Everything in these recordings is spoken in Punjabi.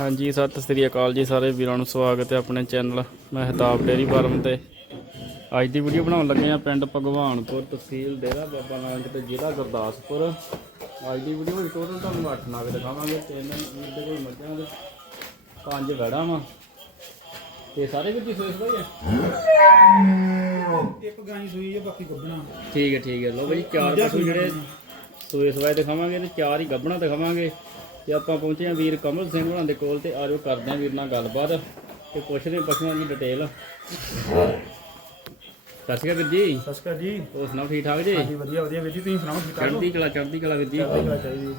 ਹਾਂਜੀ ਸਤਿ ਸ੍ਰੀ ਅਕਾਲ ਜੀ ਸਾਰੇ ਵੀਰਾਂ ਨੂੰ ਸਵਾਗਤ ਹੈ ਆਪਣੇ ਚੈਨਲ ਮਹਿਤਾਬ ਡੇਰੀ ਫਾਰਮ ਤੇ। ਅੱਜ ਦੀ ਵੀਡੀਓ ਬਣਾਉਣ ਲੱਗੇ ਆ ਪਿੰਡ ਭਗਵਾਨਪੁਰ ਤਹਿਸੀਲ ਡੇਰਾ ਬਾਬਾ ਨਾਨਕ ਤੇ ਜ਼ਿਲ੍ਹਾ ਗੁਰਦਾਸਪੁਰ। ਅੱਜ ਦੀ ਵੀਡੀਓ ਵਿੱਚ ਟੋਟਲ ਤੁਹਾਨੂੰ 8 ਨਾਗ ਦਿਖਾਵਾਂਗੇ ਤਿੰਨ ਵੀਰ ਦੇ ਕੋਲ ਮੱਝਾਂ ਦੇ ਪੰਜ ਵੜਾ ਵਾ। ਤੇ ਸਾਰੇ ਵਿੱਚ ਸੋਇਸ ਭਾਈ ਇੱਕ ਗਾਂ ਸੂਈ ਹੈ ਬਾਕੀ ਗੱਬਣਾ ਠੀਕ ਹੈ ਠੀਕ ਹੈ। ਲੋ ਬਈ ਚਾਰ ਪਸ਼ੂ ਜਿਹੜੇ ਸੋਏ ਸਵਾਏ ਦਿਖਾਵਾਂਗੇ ਤੇ ਚਾਰ ਹੀ ਗੱਭਣਾ ਦਿਖਾਵਾਂਗੇ। ਤੇ ਆਪਾਂ ਪਹੁੰਚੇ ਆ ਵੀਰ ਕਮਲ ਸਿੰਘ ਹੋਣਾ ਦੇ ਕੋਲ ਤੇ ਆਜੋ ਕਰਦੇ ਆ ਵੀਰ ਨਾਲ ਗੱਲਬਾਤ ਤੇ ਪੁੱਛਦੇ ਪਸ਼ੂਆਂ ਦੀ ਡਿਟੇਲ ਸਤਿ ਸ਼੍ਰੀ ਅਕਾਲ ਵੀਰ ਜੀ। ਸਤਿ ਸ਼੍ਰੀ ਅਕਾਲ ਜੀ। ਹੋਰ ਸੁਣਾਓ ਠੀਕ ਠਾਕ ਜੀ? ਹਾਂਜੀ ਵਧੀਆ ਵਧੀਆ ਵੀਰ ਜੀ ਤੁਸੀਂ ਸੁਣਾਓ ਠੀਕ ਠਾਕ ਹੋ? ਚੜ੍ਹਦੀ ਕਲਾ ਚੜ੍ਹਦੀ ਕਲਾ ਵੀਰ ਜੀ। ਚਾਹੀਦੀ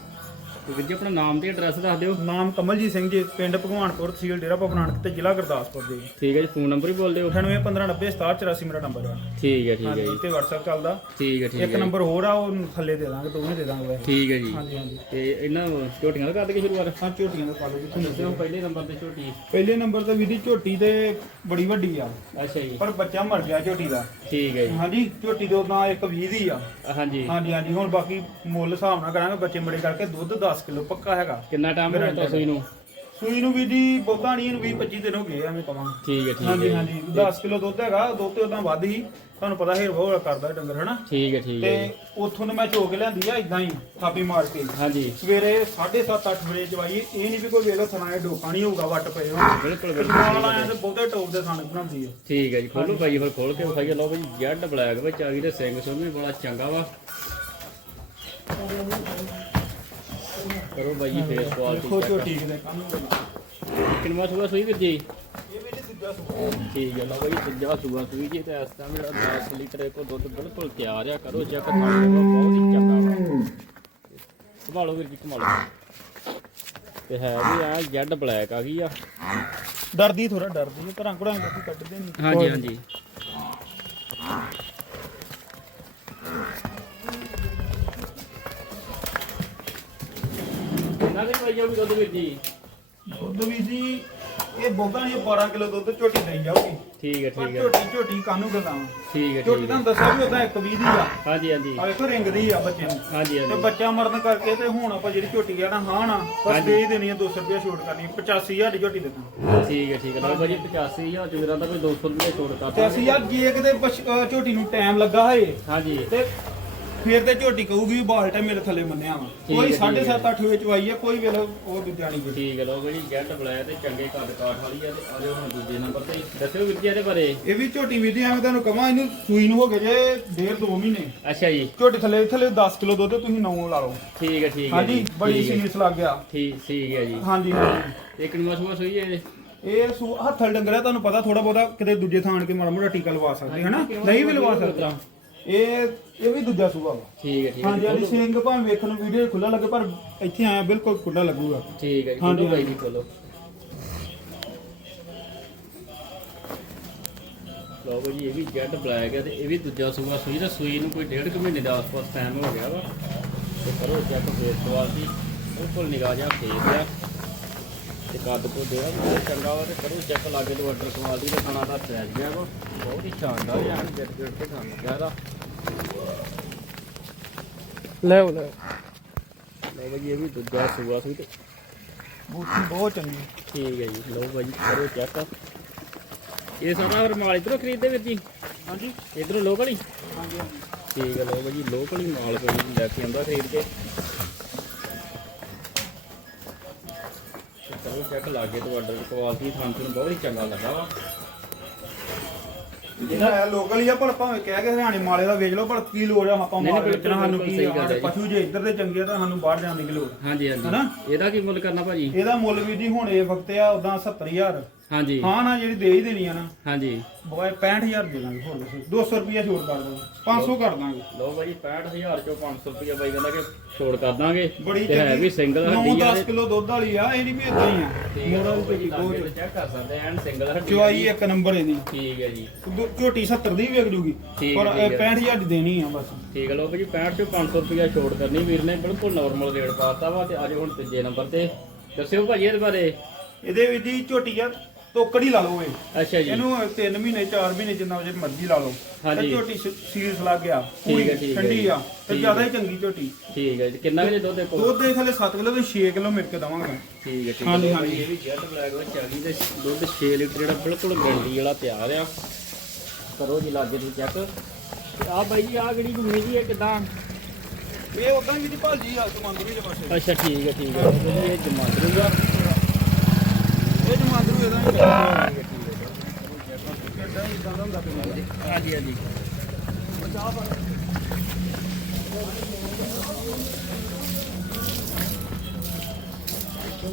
ਵੀਰ ਜੀ ਆਪਣਾ ਨਾਮ ਤੇ ਐਡਰੈਸ ਦੱਸ ਦਿਓ। ਨਾਮ ਕਮਲਜੀਤ ਸਿੰਘ ਜੀ ਪਿੰਡ ਭਗਵਾਨਪੁਰ ਤਹਿਸੀਲ ਡੇਰਾ ਬਾਬਾ ਨਾਨਕ ਤੇ ਜ਼ਿਲ੍ਹਾ ਗੁਰਦਾਸਪੁਰ ਦੇ ਠੀਕ ਹੈ ਜੀ ਫੋਨ ਨੰਬਰ ਵੀ ਬੋਲ ਦਿਓ। 9815906784 ਮੇਰਾ ਨੰਬਰ ਆ। ਠੀਕ ਹੈ ਠੀਕ ਹੈ ਜੀ। ਤੇ WhatsApp ਚੱਲਦਾ। ਠੀਕ ਹੈ ਠੀਕ ਇੱਕ ਹੈ ਨੰਬਰ ਹੋਰ ਆ ਉਹ ਥੱਲੇ ਦੇ ਦਾਂਗੇ ਦੋਵੇਂ ਦੇ ਦਾਂਗੇ ਵੈਸੇ। ਠੀਕ ਹੈ ਜੀ। ਹਾਂਜੀ ਹਾਂਜੀ। ਤੇ ਇਹਨਾਂ ਝੋਟੀਆਂ ਦਾ ਕਰ ਦਈਏ ਸ਼ੁਰੂਆਤ? ਹਾਂ ਝੋਟੀਆਂ ਦਾ ਪਾ ਲਓ ਜੀ ਦੱਸਿਓ ਪਹਿਲੇ ਨੰਬਰ ਤੇ ਝੋਟੀ। ਪਹਿਲੇ ਨੰਬਰ ਤੇ ਵੀਰ ਦੀ ਝੋਟੀ ਤੇ ਬੜੀ ਵੱਡੀ ਆ। ਅੱਛਾ ਜੀ। ਪਰ ਬੱਚਾ ਮਰ ਗਿਆ ਝੋਟੀ ਦਾ। ਠੀਕ ਹੈ ਜੀ। ਹਾਂਜੀ ਝੋਟੀ ਦੇ ਉਦਾਂ ਇੱਕ 20 ਦੀ ਆ। ਹਾਂਜੀ। ਹਾਂਜੀ ਹਾਂਜੀ ਹੁਣ ਬਾਕੀ ਮੁੱਲ ਹਿਸਾਬ ਨਾਲ ਕਰਾਂਗੇ ਬੱਚੇ ਮੜੇ ਕਰਕੇ ਦੁੱਧ 10 ਕਿਲੋ ਪੱਕਾ ਹੈਗਾ। ਕਿੰਨਾ ਟਾਈਮ ਹੋ ਗਿਆ ਤੁਸੀਂ ਨੂੰ? ਸੂਈ ਨੂੰ ਵੀ ਜੀ ਬਹੁਤਾ ਨਹੀਂ ਇਹਨੂੰ 20 25 ਦਿਨ ਹੋ ਗਏ ਐਵੇਂ ਕਵਾਂ ਠੀਕ ਹੈ ਠੀਕ ਹਾਂਜੀ ਹੈ। ਹਾਂਜੀ 10 ਕਿਲੋ ਦੁੱਧ ਹੈਗਾ ਦੁੱਧ ਤੇ ਉਦਾਂ ਵੱਧ ਹੀ ਤੁਹਾਨੂੰ ਪਤਾ ਹੈ ਬਹੁਤ ਕਰਦਾ ਡੰਗਰ ਹਨਾ? ਠੀਕ ਹੈ ਠੀਕ ਤੇ ਹੈ ਉੱਥੋਂ ਨੇ ਮੈਂ ਚੋਕ ਲਿਆਂਦੀ ਆ ਇਦਾਂ ਹੀ ਥਾਪੀ ਮਾਰ ਕੇ। ਹਾਂਜੀ। ਸਵੇਰੇ 7:30 8 ਵਜੇ ਚਵਾਈ ਇਹ ਨਹੀਂ ਵੀ ਕੋਈ ਵੇਲੇ ਥਣਾਏ ਡੋਕਾ ਨਹੀਂ ਹੋਊਗਾ ਵੱਟ ਪਏ ਹੋ ਬਿਲਕੁਲ ਬਿਲਕੁਲ। ਨਾਲ ਆਇਆ ਤੇ ਬਹੁਤੇ ਟੋਪ ਦੇ ਥਣ ਬਣਾਉਂਦੀ ਆ। ਠੀਕ ਹੈ ਜੀ ਖੋਲੋ ਭਾਈ ਫਿਰ ਖੋਲ ਕੇ ਵਿਖਾਈਏ। ਲਓ ਭਾਈ ਜੈਡ ਬਲੈਕ ਵਿੱਚ ਆ ਗਈ ਤੇ ਸਿੰਘ ਸੁਣ ਵੀ ਬੜਾ ਚੰਗਾ ਵਾ। ਕਰੋ ਭਾਈ ਜੀ ਫੇਸ ਕੁਆਲਿਟੀ ਦੇਖੋ ਝੋਟੀ ਦੇ ਕੰਮ ਕਿੰਨਾ ਸੂਆ ਸੂਈ ਵੀਰ ਜੀ? ਇਹ ਵੀ ਨਹੀਂ ਦੂਜਾ ਸੂਆ। ਠੀਕ ਹੈ ਲਓ ਭਾਈ ਤੀਜਾ ਸੂਆ ਸੂਈ ਜੀ ਤੇ ਇਸ ਟਾਈਮ ਜਿਹੜਾ 10 ਲੀਟਰ ਕੋ ਦੁੱਧ ਬਿਲਕੁਲ ਤਿਆਰ ਆ ਕਰੋ ਚੈੱਕ ਕਰੋ ਬਹੁਤ ਹੀ ਚੰਗਾ ਵਾ। ਸੰਭਾਲੋ ਵੀਰ ਜੀ ਸੰਭਾਲੋ। ਤੇ ਹੈ ਵੀ ਆ ਜੈਡ ਬਲੈਕ ਆ ਗਈ ਆ। ਡਰਦੀ ਥੋੜਾ ਡਰਦੀ ਘਰਾਂ ਘਰਾਂ ਕੱਢੀ ਕੱਢਦੇ ਨਹੀਂ ਹਾਂਜੀ ਹਾਂਜੀ। ਕਿੰਨਾ ਦੇ ਭਾਈ ਜਾਊਗੀ ਦੁੱਧ ਵੀਰ ਜੀ? ਦੁੱਧ ਵੀ ਜੀ ਇਹ ਬਹੁਤਾ ਨਹੀਂ 12 ਕਿਲੋ ਦੁੱਧ ਝੋਟੀ ਦੇਈ ਜਾਊਗੀ। ਠੀਕ ਹੈ ਪਰ ਠੀਕ ਹੈ। ਝੋਟੀ ਝੋਟੀ ਕਾਨੂੰ ਗੱਲਾਂ ਵਾਂ। ਠੀਕ ਹੈ ਝੋਟੀ ਠੀਕ ਹੈ। ਤੁਹਾਨੂੰ ਦੱਸਿਆ ਵੀ ਉਦਾਂ ਇੱਕ 20 ਦੀ ਆ। ਹਾਂਜੀ ਹਾਂਜੀ। ਆ ਵੇਖੋ ਰਿੰਗ ਦੀ ਆ ਬੱਚੇ ਨੂੰ। ਹਾਂਜੀ ਤੇ ਹਾਂਜੀ ਬੱਚਾ ਮਰਨ ਕਰਕੇ ਤੇ ਹੁਣ ਆਪਾਂ ਜਿਹੜੀ ਝੋਟੀ ਆ ਨਾ ਹਾਂ ਨਾ ਬਸ ਹਾਂਜੀ। ਦੇ ਹੀ ਦੇਣੀ ਆ 200 ਰੁਪਏ ਛੋਟ ਕਰਨੀ 85000 ਦੀ ਝੋਟੀ ਦੇ ਦਾਂ ਠੀਕ ਹੈ ਠੀਕ ਹੈ। ਲਓ ਭਾਜੀ 85000 ਚ ਮੇਰਾ ਤਾਂ ਕੋਈ 200 ਰੁਪਏ ਛੋੜ ਤੇ ਕਰਤਾ। ਅਸੀਂ ਯਾਰ ਜੇ ਕਿਤੇ ਪਸ਼- ਅਹ ਝੋਟੀ ਨੂੰ ਟਾਈਮ ਲੱਗਾ ਹੋਏ। ਹਾਂਜੀ। ਤੇ ਫਿਰ ਤੇ ਝੋਟੀ ਕਹੂਗੀ ਵੀ ਬਾਲ ਟਾਈਮ ਮੇਰੇ ਥੱਲੇ ਮੰਨਿਆ ਵਾ। ਕੋਈ ਹੈ, ਠੀਕ 7.5 ਹੈ। 8 ਵਜੇ ਚਵਾਈ ਆ ਕੋਈ ਵੇਲੇ ਉਹ ਦੂਜਾ ਨਹੀਂ ਜੀ ਠੀਕ ਹੈ ਲਓ ਭਾਜੀ ਜੈਡ ਬਲੈਕ ਤੇ ਚੰਗੇ ਕੱਦ ਕਾਠ ਵਾਲੀ ਆ ਤੇ ਆ ਜਾਓ ਹੁਣ ਦੂਜੇ ਨੰਬਰ ਤੇ। ਦੱਸਿਓ ਵੀਰ ਜੀ ਇਹਦੇ ਬਾਰੇ। ਇਹ ਵੀ ਝੋਟੀ ਵੀ ਦੀ ਐਵੇਂ ਤੁਹਾਨੂੰ ਕਹਾਂ ਇਹਨੂੰ ਸੂਈ ਨੂੰ ਹੋ ਗਏ ਜੇ ਡੇਢ ਦੋ ਮਹੀਨੇ। ਅੱਛਾ ਜੀ। ਝੋਟੀ ਥੱਲੇ ਥੱਲੇ 10 ਕਿਲੋ ਦੁੱਧ ਤੁਸੀਂ ਨੌ ਲਾ ਲਓ। ਠੀਕ ਹੈ ਠੀਕ ਹੈ ਹਾਂਜੀ ਬੜੀ ਹੈ। ਸੀਰੀਅਸ ਲੱਗ ਗਿਆ। ਠੀਕ ਠੀਕ ਹੈ ਜੀ। ਹਾਂਜੀ ਹਾਂਜੀ। ਇੱਕ ਨਿਵਾਸ ਸੂਆ ਸੂਈ ਹੈ ਇਹ? ਸੂ ਹੱਥਲ ਡੰਗਰ ਤੁਹਾਨੂੰ ਪਤਾ ਥੋੜਾ ਬਹੁਤਾ ਕਿਤੇ ਦੂਜੇ ਥਾਣ ਕੇ ਮਾੜਾ ਮੋਟਾ ਟੀਕਾ ਲਵਾ ਸਕਦੇ ਹਨਾ? ਨਹੀਂ ਵੀ ਲਵਾ ਸਕਦੇ। ਇਹ ਇਹ ਵੀ ਦੂਜਾ ਸੂਆ ਵਾ। ਠੀਕ ਹੈ ਠੀਕ ਹੈ। ਹਾਂਜੀ ਹਾਂਜੀ ਸਿੰਘ ਭਾਵੇਂ ਵੇਖਣ ਨੂੰ ਵੀਡੀਓ ਖੁੱਲਾ ਲੱਗੇ ਪਰ ਇੱਥੇ ਆਇਆ ਬਿਲਕੁਲ ਖੁੱਲਾ ਲੱਗੂਗਾ। ਠੀਕ ਹੈ ਜੀ ਹਾਂਜੀ, ਖੋਲੋ ਭਾਈ ਹਾਂਜੀ। ਜੀ ਖੋਲੋ ਲਓ ਭਾਈ ਜੀ ਇਹ ਵੀ ਜੈਡ ਬਲੈਕ ਹੈ ਤੇ ਇਹ ਵੀ ਦੂਜਾ ਸੂਆ ਸੂਈ ਦਾ ਸੂਈ ਨੂੰ ਕੋਈ ਡੇਢ ਕੁ ਮਹੀਨੇ ਦਾ ਆਸ-ਪਾਸ ਟਾਈਮ ਹੋ ਗਿਆ ਵਾ। ਤੇ ਕਰੋ ਚੈੱਕ ਫੇਸ ਕੁਆਲਿਟੀ ਬਿਲਕੁਲ ਨਿਗਾਹ ਜਾ ਫੇਸ ਆ ਤੇ ਕੱਦ ਕੋ ਦੇਵਾ ਵੀ ਬਹੁਤ ਚੰਗਾ ਵਾ ਤੇ ਕਰੋ ਚੈੱਕ ਲਾਗੇ ਤੋਂ ਆਰਡਰ ਕੁਆਲਿਟੀ ਦਾ ਖਾਣਾ ਦਾ ਸੈਜ ਗਿਆ ਵਾ। ਬਹੁਤ ਹੀ ਸ਼ਾਨਦਾਰ ਐਨ ਜਿੱਤ ਜਿੱਤ ਕੇ ਖਾਣ ਲੱਗਿਆ ਇਹਦਾ ਲੈ ਲੈ। ਲਓ ਭਾਈ ਜੀ ਇਹ ਵੀ ਦੂਜਾ ਸੂਆ ਸੂਈ ਤੇ। ਬੂਟੀ ਬਹੁਤ ਚੰਗੀ ਠੀਕ ਹੈ ਜੀ ਲਓ ਭਾਈ ਕਰੋ ਚੈੱਕ ਇਹ ਸਾਰਾ ਫਿਰ ਮਾਲ ਇਧਰੋਂ ਖਰੀਦਦੇ ਵੀਰ ਜੀ? ਹਾਂਜੀ। ਇਧਰੋਂ ਲੋਕਲ ਹੀ ਹਾਂਜੀ ਹਾਂਜੀ। ਠੀਕ ਹੈ ਲਓ ਭਾਈ ਲੋਕਲ ਹੀ ਮਾਲ ਕੋਈ ਲੈ ਕੇ ਆਉਂਦਾ ਖਰੀਦ ਕੇ। ਕਰੋ ਚੈੱਕ ਲਾਗੇ ਤੁਹਾਡਾ ਕੁਆਲਿਟੀ ਤੁਹਾਨੂੰ ਨੂੰ ਬਹੁਤ ਹੀ ਚੰਗਾ ਲੱਗਾ ਵਾ। ਹੈ ਲੋਕਲ ਹੀ ਆ ਪਰ ਭਾਵੇਂ ਕਹਿ ਕੇ ਹਰਿਆਣੇ ਮਾਲੇ ਦਾ ਵੇਚ ਲਓ ਪਰ ਕੀ ਲੋੜ ਆ ਆਪਾਂ ਨਹੀਂ, ਮਾਲ ਬਿਲਕੁਲ, ਵੇਚਣਾ ਸਾਨੂੰ ਬਿਲਕੁਲ ਕੀ ਸਹੀ ਗੱਲ ਹੈ ਸਾਡੇ ਜੀ। ਪਸ਼ੂ ਜੇ ਇੱਧਰ ਦੇ ਚੰਗੇ ਆ ਤਾਂ ਸਾਨੂੰ ਬਾਹਰ ਜਾਣ ਦੀ ਕੀ ਲੋੜ ਹਾਂਜੀ ਹਾਂਜੀ ਹਨਾ? ਇਹਦਾ ਕੀ ਮੁੱਲ ਕਰਨਾ ਭਾਜੀ ਇਹਦਾ ਮੁੱਲ ਵੀ ਜੀ ਹੁਣ ਇਹ ਵਕਤ ਆ ਉਦਾਂ 70000 ਹਾਂਜੀ। ਹਾਂ ਨਾ ਜਿਹੜੀ ਦੇ ਹੀ ਦੇਣੀ ਆ ਨਾ। ਹਾਂਜੀ। ਬੋਏ 65000 ਦੇ ਦਾਂਗੇ ਹੋਰ ਦੱਸੋ। 200 ਰੁਪਏ ਛੋੜ ਕਰ ਦਾਂਗੇ 500 ਕਰ ਦਾਂਗੇ। ਲਓ ਭਾਜੀ 65000 ਚੋਂ 500 ਰੁਪਏ ਬਾਈ ਕਹਿੰਦਾ ਕਿ ਛੋੜ ਕਰ ਦਾਂਗੇ। ਬੜੀ ਤੇ ਹੈ ਵੀ ਸਿੰਗਲ ਹੱਡੀ ਆ 9-10 ਕਿਲੋ ਦੁੱਧ ਵਾਲੀ ਆ ਇਹ ਨਹੀਂ ਵੀ ਇਦਾਂ ਹੀ ਆ। ਮੋੜਾ ਲਾਗੇ ਬਹੁਤ ਚੈੱਕ ਕਰ ਸਕਦੇ ਐਨ ਸਿੰਗਲ ਹੱਡੀ ਚੁਆਈ ਇੱਕ ਨੰਬਰ ਇਹਦੀ। ਠੀਕ ਹੈ ਜੀ। ਝੋਟੀ 70 ਦੀ ਵੀ ਵਿਕ ਜੂਗੀ ਪਰ ਹੈ, ਇਹ ਠੀਕ ਹੈ। 65000 ਦੀ ਦੇਣੀ ਆ ਬਸ। ਠੀਕ ਹੈ ਲੋ ਭਾਜੀ 65 ਚੋਂ 500 ਰੁਪਇਆ ਛੋੜ ਕਰਨੀ ਵੀਰ ਨੇ ਬਿਲਕੁਲ ਨਾਰਮਲ ਰੇਟ ਪਾਤਾ ਵਾ ਤੇ ਅੱਜ ਹੁਣ ਤੀਜੇ ਨੰਬਰ ਤੇ। ਦੱਸਿਓ ਭਾਜੀ ਇਹਦੇ ਬਾਰੇ। ਇਹਦੇ ਵਿੱਚ ਝੋਟੀ ਆ ਤੋਕੜੀ ਲਾ ਲਓ ਇਹ ਅੱਛਾ ਜੀ। ਇਹਨੂੰ 3 ਮਹੀਨੇ 4 ਮਹੀਨੇ ਜਿੰਨਾ ਵਜੇ ਮਰਜ਼ੀ ਲਾ ਲਓ। ਹਾਂਜੀ। ਤੇ ਝੋਟੀ ਸੀਲਸ ਲੱਗ ਗਿਆ। ਠੀਕ ਹੈ, ਠੀਕ ਹੈ ਠੰਡੀ ਜੀ। ਆ। ਤੇ ਠੀਕ ਜ਼ਿਆਦਾ ਹੈ। ਚੰਗੀ ਝੋਟੀ। ਠੀਕ ਹੈ ਜੀ। ਕਿੰਨਾ ਕੁ ਜੀ ਦੁੱਧ ਦੇਖੋ ਦੁੱਧ ਦੇ ਥੱਲੇ 7 ਕਿਲੋ ਤੇ 6 ਕਿਲੋ ਮਿਲ ਕੇ ਦਵਾਂਗਾ। ਠੀਕ ਹੈ ਠੀਕ ਹਾਂਜੀ, ਹੈ ਹਾਂਜੀ। ਭਾਈ ਇਹ ਵੀ ਜੈਟ ਬਲੈਕ ਵਿੱਚ ਚਾਲੀ ਤੇ ਦੁੱਧ 6 ਲੀਟਰ ਜਿਹੜਾ ਬਿਲਕੁਲ ਗਰੰਟੀ ਵਾਲਾ ਤਿਆਰ ਆ। ਕਰੋ ਜੀ ਲਾਗੇ ਤੁਸੀਂ ਚੈੱਕ ਆ ਬਾਈ ਜੀ ਆ ਕਿਹੜੀ ਗੁੰਮੀ ਦੀ ਹੈ ਕਿਦਾਂ? ਇਹ ਉਦਾਂ ਵੀ ਦੀ ਭਾਜੀ ਆ ਤਮੰਦਰੀ ਦੇ ਪਾਸੇ। ਅੱਛਾ ਠੀਕ ਹੈ ਠੀਕ ਹੈ। ਜੀ ਇਹ ਜਮਾਂਦਰੂ ਆ। ਇਹਦਾ ਹੀ ਹੈ ਹੁੰਦਾ ਹਾਂਜੀ ਹਾਂਜੀ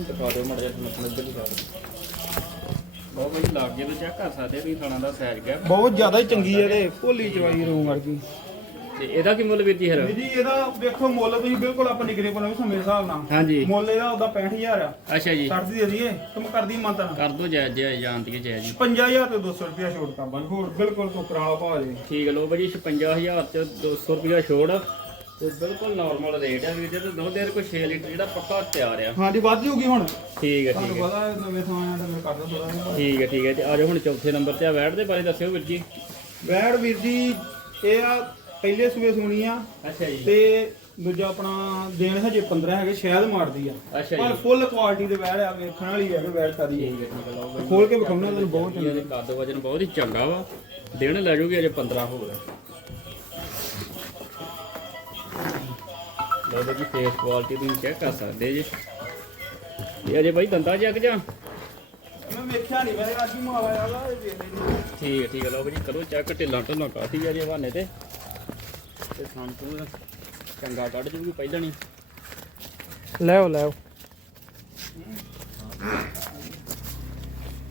ਦਿਖਾ ਦਿਓ ਮੜ ਇੱਧਰ ਦਿਖਾ ਦਿਓ ਬਹੁਤ ਬਈ ਲਾਗੇ ਤੋਂ ਚੈੱਕ ਕਰ ਸਕਦੇ ਵੀ ਖਾਣਾ ਦਾ ਸਾਈਜ਼ ਗਿਆ ਬਹੁਤ ਜ਼ਿਆਦਾ ਹੀ ਚੰਗੀ ਹੈ ਤੇ ਭੋਲੀ ਚਵਾਈ ਰੂਮ ਵਰਗੀ। ਤੇ ਇਹਦਾ ਕੀ ਮੁੱਲ ਵੀਰ ਜੀ ਫਿਰ? ਜੀ ਇਹਦਾ ਵੇਖੋ ਮੁੱਲ ਤੁਸੀਂ ਬਿਲਕੁਲ ਆਪਾਂ ਨਿਕਰੇ ਕੋਲ ਸਮੇਂ ਹਿਸਾਬ ਨਾਲ। ਹਾਂਜੀ। ਮੁੱਲ ਇਹਦਾ ਉਹਦਾ 65000 ਆ। ਅੱਛਾ ਜੀ। 60 ਦੀ ਦੇ ਦਈਏ ਤੁਮ ਕਰਦੀ ਮੰਤਨ ਕਰ ਦੋ ਜਾਇਜ਼ ਜਾਣਦੀ ਹੈ ਜਾਇਜ਼ ਜੀ। 50000 ਤੇ 200 ਰੁਪਿਆ ਛੋੜ ਕਰ ਬਾਈ ਹੋਰ ਬਿਲਕੁਲ ਟੋਕਰਾ ਵਾਲਾ ਭਾਅ ਜੀ। ਠੀਕ ਹੈ ਲੋ ਭਾਜੀ 56000 ਚ 200 ਰੁਪਿਆ ਛੋੜ। ਤੇ ਬਿਲਕੁਲ ਨਾਰਮਲ ਰੇਟ ਹੈ ਵੀਰ ਜੀ ਤੇ ਦੇ ਕੋਈ 6 ਲੀਟਰ ਜਿਹੜਾ ਪੱਕਾ ਤਿਆਰ ਆ। ਹਾਂਜੀ ਵੱਧ ਜੂਗੀ ਹੁਣ। ਠੀਕ ਹੈ ਤੁਹਾਨੂੰ ਠੀਕ ਹੈ ਪਤਾ ਨਵੇਂ ਥਾਂ ਆਇਆ ਤਾਂ ਮੈਂ ਕਰਦਾ ਥੋੜਾ ਠੀਕ ਹੈ ਠੀਕ ਹੈ ਤੇ ਆਜੋ ਹੁਣ ਚੌਥੇ ਨੰਬਰ ਤੇ ਆ ਵੈਟ ਦੇ ਬਾਰੇ ਦੱਸਿਓ ਵੀਰ ਜੀ। ਵੈੜ ਵੀਰ ਜੀ ਇਹ ਆ ਪਹਿਲੇ ਸੂਏ ਸੁਣੀ ਆ। ਅੱਛਾ ਜੀ। ਤੇ ਦੂਜਾ ਆਪਣਾ ਦੇਣ ਹਜੇ 15 ਹੈਗੇ ਸ਼ਾਇਦ ਮਾਰਦੀ ਆ। ਅੱਛਾ ਪਰ ਫੁੱਲ ਕੁਆਲਿਟੀ ਦੇ ਵੈੜ ਆ ਵੇਖਣ ਵਾਲੀ ਹੈ ਵੈੜ ਸਾਰੀ। ਠੀਕ ਹੈ ਠੀਕ ਹੈ ਲਓ ਭਾਜੀ ਖੋਲ ਕੇ ਵਿਖਾਉਣਾ ਤੁਹਾਨੂੰ ਬਹੁਤ ਇਹਦੇ ਕੱਦ ਵਜਨ ਬਹੁਤ ਹੀ ਚੰਗਾ ਵਾ। ਦਿਨ ਲੈ ਜੂਗੀ ਅਜੇ 15 ਹੋਰ। ਲਓ ਜੀ ਫੇਸ ਕੁਆਲਿਟੀ ਤੁਸੀਂ ਚੈੱਕ ਕਰ ਸਕਦੇ ਜੀ। ਇਹ ਅਜੇ ਬਾਈ ਦੰਦਾ ਜੱਗ ਜਾ? ਮੈਂ ਵੇਖਿਆ ਨਹੀਂ ਮੈਂ ਅੱਜ ਹੀ ਵਾ ਇਹ ਵੇਖ ਲਈ ਠੀਕ ਹੈ ਠੀਕ ਹੈ ਲਓ ਜੀ ਕਰੋ ਚੈੱਕ ਢਿੱਲਾਂ ਢਿੱਲਾਂ ਕਾਫੀ ਆ ਜੇ ਹਵਾਨੇ ਤੇ। ਤੇ ਸਾਨੂੰ ਚੰਗਾ ਕੱਢ ਜੂਗੀ ਪਹਿਲਾਂ ਨਹੀਂ ਲੈਓ ਲੈਓ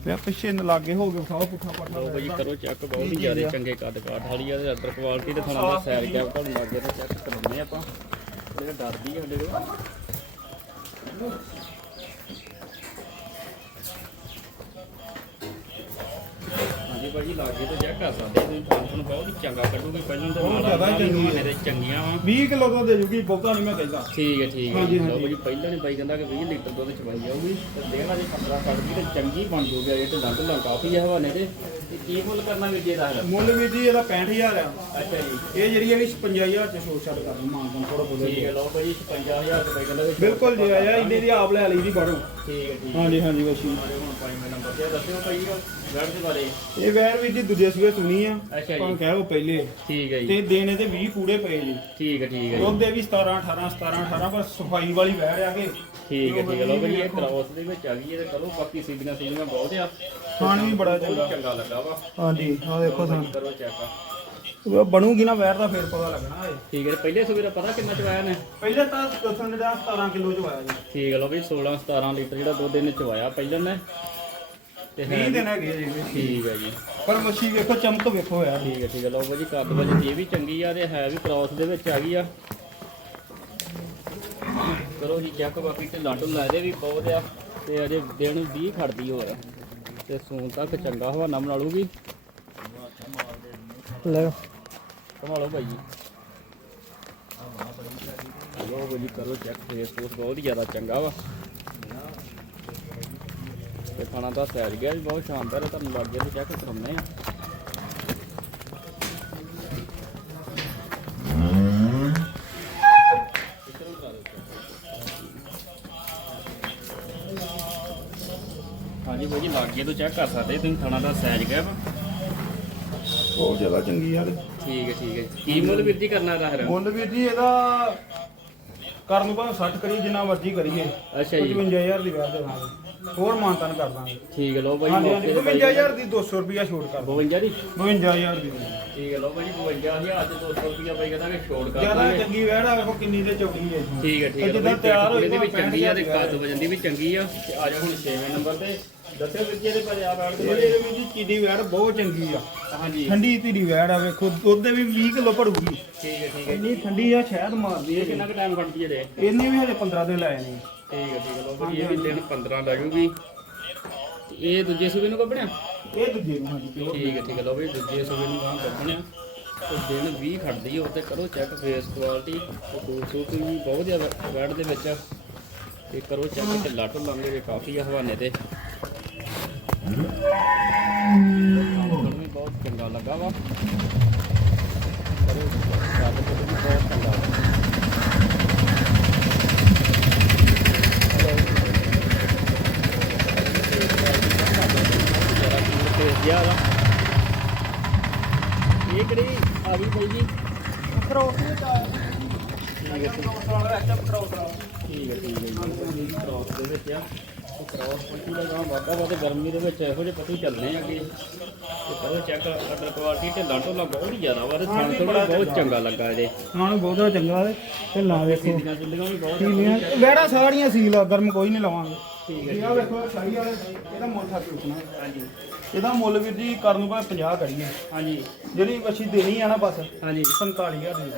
ਮੈਂ ਪਿੱਛੇ ਨ ਲਾਗੇ ਹੋ ਗਏ ਸਾਹ ਪੁੱਠਾ ਪੜਨਾ ਲਓ ਭਾਈ ਕਰੋ ਚੈੱਕ ਬਹੁਤ ਹੀ ਜ਼ਿਆਦਾ ਚੰਗੇ ਕੱਦ ਕਾਠ ਵਾਲੀ ਆ ਤੇ ਅੰਦਰ ਕੁਆਲਿਟੀ ਤੇ ਥਣਾ ਦਾ ਸੈਰ ਗਿਆ ਤੁਹਾਨੂੰ ਲੱਗੇ ਤੇ ਚੈੱਕ ਕਰਾਉਂਦੇ ਆਪਾਂ। ਇਹ ਡਰਦੀ ਆ ਸਾਡੇ ਭਾਜੀ ਲਾਗੇ ਤੇ ਚੈੱਕ ਕਰ ਸਕਦੇ ਹੋ ਤੁਸੀਂ ਤੁਹਾਨੂੰ ਬਹੁਤ ਹੀ ਚੰਗਾ ਕੱਢੂਗੇ। ਪਹਿਲਾਂ ਤਾਂ ਬਹੁਤ ਜ਼ਿਆਦਾ ਚੰਗੀ ਚੰਗੀਆਂ ਨੇ ਚੰਗੀਆਂ ਵਾ। 20 ਕਿਲੋ ਤੋਂ ਦੇ ਜੂਗੀ ਬਹੁਤਾ ਨਹੀਂ ਮੈਂ ਕਹਿੰਦਾ। ਠੀਕ ਹੈ ਠੀਕ ਹੈ। ਹਾਂਜੀ, ਲਓ ਹਾਂਜੀ। ਭਾਜੀ ਪਹਿਲਾਂ ਨੇ ਬਾਈ ਕਹਿੰਦਾ ਕਿ 20 ਲੀਟਰ ਦੁੱਧ ਚਵਾਈ ਜਾਊਗੀ ਤੇ ਦੇਣਾ ਜੇ 15 ਕੱਢ ਗਈ ਤੇ ਚੰਗੀ ਬਣ ਜੂਗੀ ਇਹ ਤੇ ਲੰਘ ਲੰਘ ਕਾਫੀ ਹੈ ਹਵਾਨੇ ਤੇ। ਤੇ ਕੀ ਮੁੱਲ ਕਰਨਾ ਵੀਰ ਜੀ ਦਾ? ਮੁੱਲ ਵੀ ਜੀ ਇਹਦਾ 65000 ਆ। ਅੱਛਾ ਜੀ। ਇਹ ਜਿਹੜੀ ਹੈ ਵੀ 55000 ਤੇ ਛੋਟ ਛੱਡ ਕਰ ਮਾਨ ਥੋੜਾ ਠੀਕ ਬੋਲੇ ਹੈ ਲਓ ਭਾਜੀ 55000 ਰੁਪਏ ਕਹਿੰਦਾ ਵਿੱਚ ਬਿਲਕੁਲ ਜੀ ਆਇਆ ਇਹਨੇ ਦੀ ਆਪ ਲੈ ਲਈ ਦੀ ਬਾਹਰੋਂ। ਠੀਕ ਹੈ ਠੀਕ ਹੈ। ਹਾਂਜੀ ਹਾਂਜੀ ਵਸ਼ੀ ਹੁਣ ਪੰਜਵੇਂ ਨੰਬਰ ਤੇ ਦੱਸਿਓ ਭਾਈ ਗੜ ਦੇ ਬਾਰੇ। ਇਹ ਵੈਰ ਵੀ ਜੀ ਦੂਜੇ ਸੂਏ ਸੁਣੀ ਆ। ਅੱਛਾ ਭਾਵੇਂ ਜੀ ਕਹਿ ਉਹ ਪਹਿਲੇ। ਠੀਕ ਹੈ ਜੀ। ਤੇ ਦੇਣੇ ਤੇ 20 ਪੂੜੇ ਪਏ ਜੀ। ਠੀਕ ਹੈ ਠੀਕ ਹੈ ਜੀ। ਦੁੱਧ ਦੇ ਵੀ 17 18 17 18 ਪਰ ਸਫ਼ਾਈ ਵਾਲੀ ਵੈਰ ਆ ਕੇ ਠੀਕ ਹੈ ਠੀਕ ਹੈ ਲਓ ਭਾਜੀ ਇਹ ਕ੍ਰਾਸ ਦੇ ਵਿੱਚ ਆ ਗਈ ਹੈ ਤੇ ਕਰੋ। ਬਾਕੀ ਸੀਧੀਆਂ ਸੀਧੀਆਂ ਬਹੁਤ ਆ। ਖਾਣ ਵੀ ਬੜਾ ਬਹੁਤ ਚੰਗਾ ਚੰਗਾ ਲੱਗਾ ਵਾ। ਹਾਂਜੀ ਆ ਦੇਖੋ ਭਾਜੀ ਕਰੋ ਚੈੱਕ ਉਹ ਬਣੂਗੀ ਨਾ ਵੈਰ ਦਾ ਫੇਰ ਪਤਾ ਲੱਗਣਾ ਏ ਠੀਕ ਹੈ ਪਹਿਲੇ ਸਵੇਰੇ ਪਤਾ ਕਿੰਨਾ ਚਵਾਇਆ ਨੇ ਪਹਿਲੇ ਤਾਂ ਦੱਸਣ ਦਾ 17 ਕਿਲੋ ਚ ਆਇਆ ਜੀ। ਠੀਕ ਹੈ ਲਓ ਵੀ 16 17 ਲੀਟਰ ਜਿਹੜਾ ਦੁੱਧ ਇਹਨੇ ਚਵਾਇਆ ਪਹਿਲਾਂ ਨੇ ਤੇ ਹੈ 20 ਦਿਨ ਹੈਗੇ ਜੀ। ਠੀਕ ਹੈ ਜੀ। ਪਰ ਮੱਛੀ ਵੇਖੋ ਚਮਕ ਵੇਖੋ ਯਾਰ। ਠੀਕ ਹੈ ਠੀਕ ਹੈ। ਲਓ ਭਾਜੀ ਕੱਦ ਵਜਨ ਇਹ ਵੀ ਚੰਗੀ ਆ ਤੇ ਹੈ ਵੀ ਕ੍ਰਾਸ ਦੇ ਵਿੱਚ ਆ ਗਈ ਆ। ਕਰੋ ਜੀ ਚੈੱਕ ਬਾਕੀ ਢਿੱਲਾਂ ਢੁੱਲਾਂ ਇਹਦੇ ਵੀ ਬਹੁਤ ਆ। ਤੇ ਅਜੇ ਦਿਨ 20 ਖੜਦੀ ਹੋਰ। ਤੇ ਸੂਨ ਤੱਕ ਚੰਗਾ ਹਵਾਨਾ ਬਣਾ ਲੂਗੀ ਲੈ। ਸੰਭਾਲੋ ਭਾਈ ਜੀ। ਲੋ ਭਾਜੀ ਕਰੋ ਚੈੱਕ ਫੇਸ ਬਹੁਤ ਜ਼ਿਆਦਾ ਚੰਗਾ ਵਾ। ਤੇ ਖਾਣਾ ਤਾਂ ਸੈਰ ਗਿਆ ਵੀ ਬਹੁਤ ਸ਼ਾਨਦਾਰ ਹੈ ਤੁਹਾਨੂੰ ਲੱਗੇ ਤੇ ਚੈੱਕ ਕਰਾਉਂਦੇ ਆ ਹਾਂਜੀ ਭਾਜੀ ਲਾਗੇ ਤੋਂ ਚੈੱਕ ਕਰ ਸਕਦੇ ਤੁਸੀਂ ਥਾਣਾ ਦਾ ਸਾਈਜ਼ ਗਿਆ ਵਾ। ਬਹੁਤ ਜ਼ਿਆਦਾ ਚੰਗੀ ਯਾਰ ਠੀਕ ਹੈ ਠੀਕ ਹੈ। ਕੀ ਮੁੱਲ ਵੀਰ ਜੀ ਕਰਨਾ ਦਾ ਫਿਰ ਮੁੱਲ ਵੀਰ ਜੀ ਇਹਦਾ ਕਰਨ ਨੂੰ ਭਾਵੇਂ 60 ਕਰੀ ਜਿੰਨਾ ਮਰਜ਼ੀ ਕਰੀਏ। ਅੱਛਾ ਜੀ। 55000 ਦੀ ਵੈਰ ਦੇ ਦਾਂਗੇ ਹੋਰ ਮਾਨਤਨ ਕਰ ਦਾਂਗੇ। ਠੀਕ ਹੈ ਲੋ ਭਾਈ ਹਾਂਜੀ ਹਾਂਜੀ ਤੇ ਭਾਈ 55000 ਦੀ 200 ਰੁਪਿਆ ਛੋਟ ਕਰ 52 ਦੀ? 52000 ਦੀ। ਠੀਕ ਹੈ ਲੋ ਭਾਈ 52000 ਤੇ 200 ਰੁਪਿਆ ਭਾਈ ਕਹਿੰਦਾ ਕਿ ਛੋੜ ਕਰ ਜ਼ਿਆਦਾ ਦਾਂਗੇ। ਚੰਗੀ ਵੈੜ ਆ ਵੇਖੋ ਕਿੰਨੀ ਤੇ ਚੌੜੀ ਹੈ ਜੀ। ਠੀਕ ਹੈ ਠੀਕ ਹੈ ਲਓ ਜਿੱਦਾਂ ਤਿਆਰ ਹੋਈ ਇਹਦੇ ਵੀ ਚੰਗੀ ਆ ਤੇ 65,000 ਕੱਦ ਵਜਨ ਦੀ ਵੀ ਚੰਗੀ ਆ। ਤੇ ਆ ਜਾਓ ਹੁਣ 6ਵੇਂ ਨੰਬਰ ਤੇ। ਦੱਸਿਓ ਵੀਰ ਜੀ ਇਹਦੇ ਬੈਠ ਦੇ ਇਹਦੇ ਬਾਰੇ ਵਿੱਚ ਚੀਨੀ ਵੈੜ ਬਹੁਤ ਚੰਗੀ ਆ। ਹਾਂਜੀ। ਠੰਡੀ ਧੀਰੀ ਵੈੜ ਆ ਵੇਖੋ ਦੁੱਧ ਦੇ ਵੀ 20 ਕਿਲੋ ਭਰੂਗੀ ਠੀਕ ਹੈ ਠੀਕ ਹੈ। ਇੰਨੀ ਠੰਡੀ ਆ ਸ਼ਹਿਦ ਮਾਰਦੀ ਹੈ ਕਿੰਨਾ ਕੁ ਟਾਈਮ ਕੱਢਦੀ ਹੈ ਇਹਦੇ? ਇਹਨੇ ਵੀ ਹਲੇ 15 ਦਿਨ ਲਾਏ ਨੇ। ਠੀਕ ਹੈ ਠੀਕ ਹੈ ਲੋ ਭਾਈ ਇਹ ਵੀ ਦਿਨ 15 ਲੱਗੂਗੀ ਤੇ ਇਹ ਦੂਜੇ ਸੂਬੇ ਨੂੰ ਕੱਢਣਿਆ ਇਹ ਦੂਜੇ ਨੂੰ ਹਾਂਜੀ ਠੀਕ ਹੈ ਠੀਕ ਹੈ ਲੋ ਭਾਈ ਦੂਜੇ ਸੂਬੇ ਨੂੰ ਗਾਂ ਕੱਢਣਿਆ ਤੇ ਦਿਨ 20 ਖੜਦੀ ਹੋ ਤੇ ਕਰੋ ਚੈੱਕ ਫੇਸ ਕੁਆਲਿਟੀ ਤੇ ਖੂਬਸੂਰਤੀ ਵੀ ਬਹੁਤ ਜ਼ਿਆਦਾ ਵੈਡ ਦੇ ਵਿੱਚ ਤੇ ਕਰੋ ਚੈੱਕ ਤੇ ਲੱਟ ਲਾਂਗੇ ਕਾਫੀ ਆ ਹਵਾਨੇ ਤੇ। ਮੈਨੂੰ ਵੀ ਬਹੁਤ ਚੰਗਾ ਲੱਗਾ ਵਾ। ਕਰੇ ਕੁੱਦ ਵੀ ਬਹੁਤ ਚੰਗਾ ਵਾ ਇਹ ਕਿਹੜੀ ਆ ਗਈ ਬਾਈ ਜੀ? ਕ੍ਰੋਸ ਵਿੱਚ ਆਇਆ ਠੀਕ ਹੈ ਠੀਕ ਕ੍ਰੋਸ ਵਾਲਾ ਐਚਐਫ ਕ੍ਰੋਸ ਵਾਲਾ ਠੀਕ ਹੈ ਠੀਕ ਹੈ ਜੀ। ਕ੍ਰਾਸ ਦੇ ਵਿੱਚ ਆ। ਉਹ ਕ੍ਰਾਸ ਪੱਟੀ ਦਾ ਗਾਂ ਵਾਧਾ ਵਾ ਤੇ ਗਰਮੀ ਦੇ ਵਿੱਚ ਇਹੋ ਜਿਹੇ ਪੱਟੀ ਚੱਲਣੇ ਆ ਅੱਗੇ। ਤੇ ਕਰੋ ਚੈੱਕ ਅਡਰ ਕੁਆਲਿਟੀ ਢਿੱਲਾ ਢੋਲਾ ਬਹੁਤ ਹੀ ਜ਼ਿਆਦਾ ਵਾ ਤੇ ਥਣ ਤੋਂ ਬਹੁਤ ਚੰਗਾ ਲੱਗਾ ਇਹਦੇ। ਨੂੰ ਬਹੁਤ ਚੰਗਾ ਤੇ ਢਿੱਲਾ ਵੇਖੋ ਵੀ ਬਹੁਤ ਵੈੜਾ ਸਾਰੀਆਂ ਸੀਲ ਆ, ਗਰਮ ਕੋਈ ਨਹੀਂ ਲਵਾਂਗੇ। ਠੀਕ ਹੈ ਇਹ ਆ ਵੇਖੋ ਸ਼ਾਹੀ ਵਾਲੇ ਇਹਦਾ ਮੁੱਲ ਥੱਕ ਰੁਕਣਾ। ਹਾਂਜੀ। ਇਹਦਾ ਮੁੱਲ ਵੀਰ ਜੀ ਕਰਨ ਨੂੰ ਭਾਵੇਂ 50 ਕਰੀਏ। ਹਾਂਜੀ। ਜਿਹੜੀ ਮੱਛੀ ਦੇਣੀ ਆ ਨਾ ਬਸ ਹਾਂਜੀ। 47000 ਦੀ।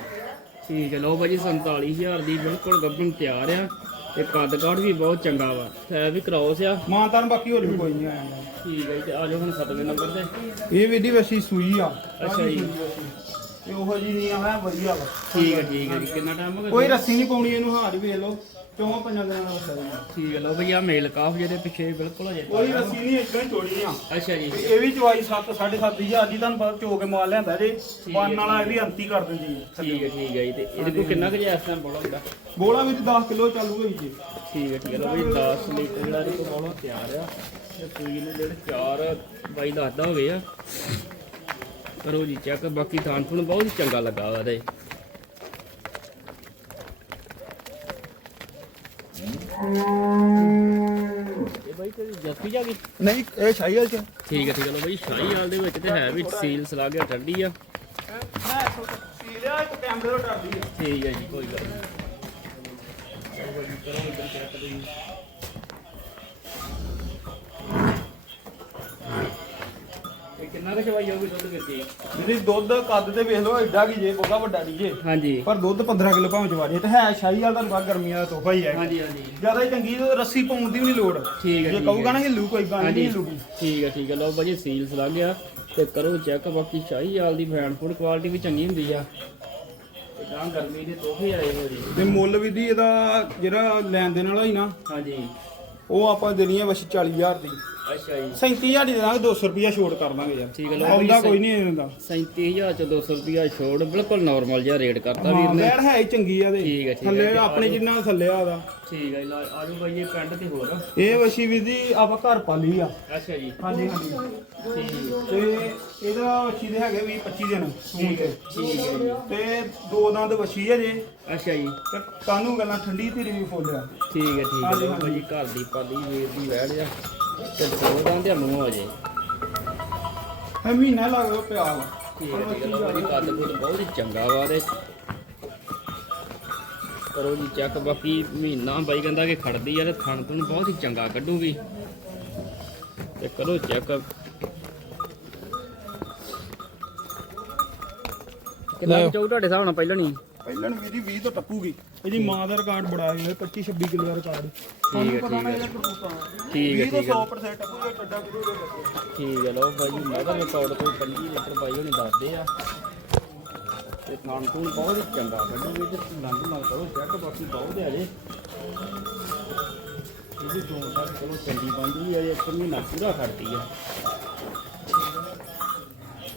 ਠੀਕ ਹੈ ਲਓ ਭਾਜੀ 47000 ਦੀ ਬਿਲਕੁਲ ਗੱਭਣ ਤਿਆਰ ਆ। ਤੇ ਕੱਦ ਕਾਠ ਵੀ ਬਹੁਤ ਚੰਗਾ ਵਾ। ਹੈ ਵੀ ਕ੍ਰਾਸ ਆ ਮਾਨਤਾਨ ਬਾਕੀ ਹੋਰ ਵੀ ਕੋਈ ਨਹੀਂ ਆਇਆ। ਠੀਕ ਹੈ ਜੀ, ਤੇ ਆ ਜਾਓ ਹੁਣ ਸਤਵੇਂ ਨੰਬਰ ਤੇ। ਇਹ ਵੀਡੀ ਵਸੀ ਸੂਈ ਆ। ਅੱਛਾ ਜੀ। ਤੇ ਉਹੋ ਜੀ ਨਹੀਂ ਆ ਵਧੀਆ ਵਾ। ਠੀਕ ਹੈ ਠੀਕ ਹੈ ਜੀ। ਕਿੰਨਾ ਟਾਈਮ ਹੋ ਗਿਆ? ਕੋਈ ਰੱਸੀ ਨਹੀਂ ਪਾਉਣੀ ਇਹਨੂੰ ਹਾਰ ਵੇਖ ਲਓ। ਚੌਂ ਪੰਜਾਂ ਦਿਨਾਂ ਦਾ ਰੱਸਾ ਦੇਣਾ। ਠੀਕ ਹੈ ਲਓ ਭਈ ਆ ਮੇਲ ਕਾਫ ਜਿਹਦੇ ਪਿੱਛੇ ਬਿਲਕੁਲ ਹੋ ਜਾਏ ਕੋਈ ਰੱਸੀ ਨਹੀਂ ਇਦਾਂ ਹੀ ਚੋੜੀ ਆ। ਅੱਛਾ ਜੀ। ਤੇ ਇਹ ਵੀ ਚਵਾਈ 7 7.5 ਹਜ਼ਾਰ ਦੀ ਤੁਹਾਨੂੰ ਪਤਾ ਚੋ ਕੇ ਮਾਲ ਲਿਆਂਦਾ ਜੇ। ਬੰਨ ਵਾਲਾ ਇਹ ਵੀ ਅੰਤੀ ਕਰ ਦਿੰਦੀ ਹੈ ਠੀਕ ਹੈ ਠੀਕ ਹੈ ਜੀ ਤੇ ਇਹਦੇ ਕੋਲ ਕਿੰਨਾ ਕੁ ਜੈਸ ਟਾਈਮ ਬੋਲਾ ਹੁੰਦਾ? ਬੋਲਾ ਵਿੱਚ 10 ਕਿਲੋ ਚਾਲੂ ਹੋਈ ਜੀ। ਠੀਕ ਹੈ ਠੀਕ ਹੈ ਲਓ ਭਈ 10 ਲੀਟਰ ਜਿਹੜਾ ਇਹਦੇ ਕੋਲ ਬੋਲਾ ਤਿਆਰ ਆ। ਤੇ ਸੂਈ ਨੂੰ ਜਿਹੜੇ ਚਾਰ ਬਾਈ ਦੱਸਦਾ ਹੋਵੇ ਆ। ਕਰੋ ਜੀ ਚੈੱਕ ਬਾਕੀ ਥਾਂ ਬਹੁਤ ਚੰਗਾ ਲੱਗਾ ਵਾ ਇਹਦੇ। ਇਹ ਬਾਈ ਤੇ ਜੱਫੀ ਜਾ ਗਈ ਨਹੀਂ, ਇਹ ਸ਼ਾਹੀਲ ਚ ਠੀਕ ਹੈ ਠੀਕ ਹੈ। ਲਓ ਬਈ, ਸ਼ਾਹੀ ਦੇ ਵਿੱਚ ਤੇ ਹੈ ਵੀ ਸੀਲ ਸਲਾ ਠੰਡੀ ਆ। ਸੀਲਿਆ ਇੱਕ ਕੈਮਰੇ ਤੋਂ ਡਰਦੀ ਆ ਠੀਕ ਹੈ ਜੀ, ਕੋਈ ਗੱਲ ਨਹੀਂ ਕਰੋ ਇੱਧਰ ਚੈੱਕ ਤੁਸੀਂ ਚਵਾਈ ਹੋਊਗੀ ਦੁੱਧ ਜਿਹੜੀ ਦੁੱਧ ਕੱਦ ਤੇ ਵੇਖ ਲਓ ਐਡਾ ਕੀ ਜੇ ਬਹੁਤਾ ਵੱਡਾ ਨਹੀਂ ਜੇ। ਹਾਂਜੀ। ਪਰ ਦੁੱਧ 15 ਕਿਲੋ ਭਾਵੇਂ ਚਵਾ ਜੇ ਤੇ ਹੈ ਸ਼ਾਹੀਵਾਲ ਦਾ ਬਾਅਦ ਗਰਮੀਆਂ ਦਾ ਤੋਹਫਾ ਹੀ ਹੈ। ਹਾਂਜੀ ਹਾਂਜੀ। ਜ਼ਿਆਦਾ ਹੀ ਚੰਗੀ ਤੇ ਰੱਸੀ ਪਾਉਣ ਦੀ ਵੀ ਨਹੀਂ ਲੋੜ। ਠੀਕ ਹੈ ਜੇ ਠੀਕ ਕਹੂਗਾ ਹੈ। ਨਾ ਹਿੱਲੂ ਕੋਈ ਗੱਲ ਹਾਂਜੀ। ਨਹੀਂ ਹਿੱਲੂਗੀ ਠੀਕ ਹੈ ਠੀਕ ਹੈ। ਲਓ ਭਾਜੀ ਸੀਲ ਸਲਾ ਗਿਆ ਤੇ ਕਰੋ ਚੈੱਕ ਬਾਕੀ ਸ਼ਾਹੀ ਹਾਲ ਦੀ ਫੈਨ ਫੂਡ ਕੁਆਲਿਟੀ ਵੀ ਚੰਗੀ ਹੁੰਦੀ ਆ। ਤੇ ਗਾਂ ਗਰਮੀ ਦੇ ਤੋਹਫੇ ਆਏ ਹੋਏ ਜੀ ਤੇ ਮੁੱਲ ਵੀ ਦੀ ਇਹਦਾ ਜਿਹੜਾ ਲੈਣ ਦੇਣ ਵਾਲਾ ਹੀ ਨਾ ਹਾਂਜੀ। ਉਹ ਆਪਾਂ ਦੇਣੀ ਹੈ ਬਸ 40000 ਦੀ। ਅੱਛਾ ਜੀ। 37000 ਦੀ ਦੇਵਾਂਗੇ 200 ਰੁਪਿਆ ਛੋਟ ਕਰ ਦਾਂਗੇ ਯਾਰ। ਠੀਕ ਹੈ ਲਓ ਆਉਂਦਾ ਕੋਈ ਨਹੀਂ ਇਹਨਾਂ ਦਾ 37000 ਚ 200 ਰੁਪਿਆ ਛੋੜ ਬਿਲਕੁਲ ਨਾਰਮਲ ਜਿਹਾ ਰੇਟ ਕਰਤਾ ਵੀਰ ਨੇ। ਲੈਣ ਹੈ ਹੀ ਚੰਗੀ ਆ ਠੀਕ ਹੈ, ਦੇ ਠੀਕ ਹੈ, ਥੱਲੇ ਤੇ ਆਪਣੇ ਜਿੰਨਾ ਥੱਲੇ ਆ ਉਹਦਾ। ਠੀਕ ਹੈ ਲਾ ਆਜੋ ਬਾਈ ਇਹ ਪਿੰਡ ਤੇ ਹੋਰ। ਇਹ ਵਸ਼ੀ ਵੀ ਦੀ ਆਪਾਂ ਘਰ ਪਾਲੀ ਆ। ਅੱਛਾ ਜੀ। ਹਾਂਜੀ ਹਾਂਜੀ। ਠੀਕ ਤੇ ਇਹਦਾ ਵਸ਼ੀ ਦੇ ਹੈਗੇ 20 25 ਦਿਨ ਸੂਣ ਤੇ ਠੀਕ ਹੈ ਜੀ। ਤੇ ਦੋ ਦੰਦ ਵਸ਼ੀ ਹੈ ਜੇ। ਅੱਛਾ ਜੀ। ਤੇ ਕਾਨੂੰ ਗੱਲਾਂ ਠੰਡੀ ਧੀਰੀ ਵੀ ਫੁੱਲਿਆ ਠੀਕ ਹੈ ਠੀਕ ਹੈ। ਲਓ ਘਰ ਦੀ ਪਾਲੀ ਵੀਰ ਦੀ ਵਹਿੜ ਆ ਤੇ ਦੇ ਮੂੰਹ ਹੋ ਜੇ। ਹੈ ਮਹੀਨਾ ਲੱਗ ਗਿਆ ਪਿਆ ਵਾ। ਠੀਕ ਹੈ ਠੀਕ ਹੈ ਲਓ ਭਾਜੀ ਕੱਦ ਕੁੱਦ ਬਹੁਤ ਹੀ ਚੰਗਾ ਵਾ ਕਰੋ ਜੀ ਚੈੱਕ ਬਾਕੀ ਮਹੀਨਾ ਬਾਈ ਕਹਿੰਦਾ ਕਿ ਖੜਦੀ ਆ ਤੇ ਥਣ ਤੋਂ ਬਹੁਤ ਹੀ ਚੰਗਾ ਕੱਢੂਗੀ। ਤੇ ਕਰੋ ਚੈੱਕ ਕਿੰਨਾ ਕੁ ਚਾਹੂ ਤੁਹਾਡੇ ਹਿਸਾਬ ਨਾਲ ਪਹਿਲਾਂ ਨਹੀਂ? ਪਹਿਲਾਂ ਨੂੰ ਇਹਦੀ 20 ਤੋਂ ਟੱਪੂਗੀ। ਇਹਦੀ ਮਾਂ ਦਾ ਰਿਕਾਰਡ ਬੜਾ ਹੈ 25 26 ਕਿਲੋ ਦਾ ਰਿਕਾਰਡ ਠੀਕ ਹੈ, ਪਤਾ ਨਾ ਠੀਕ ਹੈ। ਇਹਦਾ ਕਰਤੂਤਾਂ ਠੀਕ ਹੈ 20 ਤੋਂ ਠੀਕ ਹੈ। 100% ਟੱਪੂਗਾ ਚੱਡਾ ਕਿਲੋ ਠੀਕ ਹੈ ਲਓ ਭਾਈ ਮਗਰ ਰਿਕਾਰਡ ਤੋਂ 25 ਲੀਟਰ ਬਾਈ ਹੁਣੇ ਦੱਸਦੇ ਆ। ਤੇ ਖਾਣ ਤੋਂ ਬਹੁਤ ਹੀ ਚੰਗਾ ਕੱਢੂਗੇ ਤੇ ਲੰਗ ਨਾਲ ਕਰੋ ਚੈੱਕ ਬਾਕੀ ਬਹੁਤ ਹੈ ਜੇ। ਇਹਦੀ ਜੋਨ ਤੱਕ ਚਲੋ ਚੰਗੀ ਬੰਦੀ ਹੈ ਇੱਕ ਮਹੀਨਾ ਪੂਰਾ ਖੜਦੀ ਆ।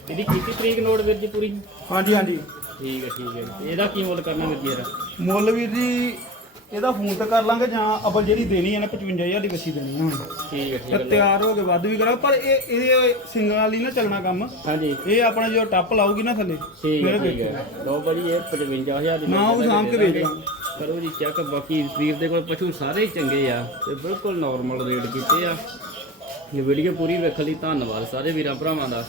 ਇਹਦੀ ਕੀਤੀ ਤਰੀਕ ਨੋਟ ਵੀਰ ਜੀ ਪੂਰੀ? ਹਾਂਜੀ ਹਾਂਜੀ। ਠੀਕ ਹੈ ਠੀਕ ਹੈ। ਤੇ ਇਹਦਾ ਕੀ ਮੁੱਲ ਕਰਨਾ ਵੀਰ ਜੀ ਇਹਦਾ? ਮੁੱਲ ਵੀਰ ਜੀ ਇਹਦਾ ਫੋਨ ਤੇ ਕਰ ਲਾਂਗੇ ਜਾਂ ਆਪਾਂ ਜਿਹੜੀ ਦੇਣੀ ਹੈ ਨਾ 55000 ਦੀ ਬੱਚੀ ਦੇਣੀ ਹੈ ਹੁਣ। ਠੀਕ ਹੈ ਠੀਕ ਤੇ ਹੈ। ਤਿਆਰ ਹੋ ਕੇ ਵੱਧ ਵੀ ਕਰਾਂ ਪਰ ਇਹ ਇਹਦੇ ਸਿੰਗਲ ਵਾਲੀ ਨਾ ਚੱਲਣਾ ਕੰਮ। ਹਾਂਜੀ। ਇਹ ਆਪਣਾ ਜੋ ਟੱਪ ਲਾਊਗੀ ਨਾ ਥੱਲੇ ਠੀਕ ਹੈ ਠੀਕ ਹੈ। ਭਾਜੀ ਇਹ 55000 ਦੀ ਨਾ ਉਹ ਮਿਲ ਸਾਂਭ ਕੇ ਦੇ ਵੇਚ ਦਾਂਗੇ। ਕਰੋ ਜੀ ਚੈੱਕ ਬਾਕੀ ਵੀਰ ਦੇ ਕੋਲ ਪਸ਼ੂ ਸਾਰੇ ਹੀ ਚੰਗੇ ਆ ਤੇ ਬਿਲਕੁਲ ਨਾਰਮਲ ਰੇਟ ਕੀਤੇ ਆ। ਇਹ ਵੀਡੀਓ ਪੂਰੀ ਵੇਖਣ ਲਈ ਧੰਨਵਾਦ ਸਾਰੇ ਵੀਰਾਂ ਭਰਾਵਾਂ ਦਾ।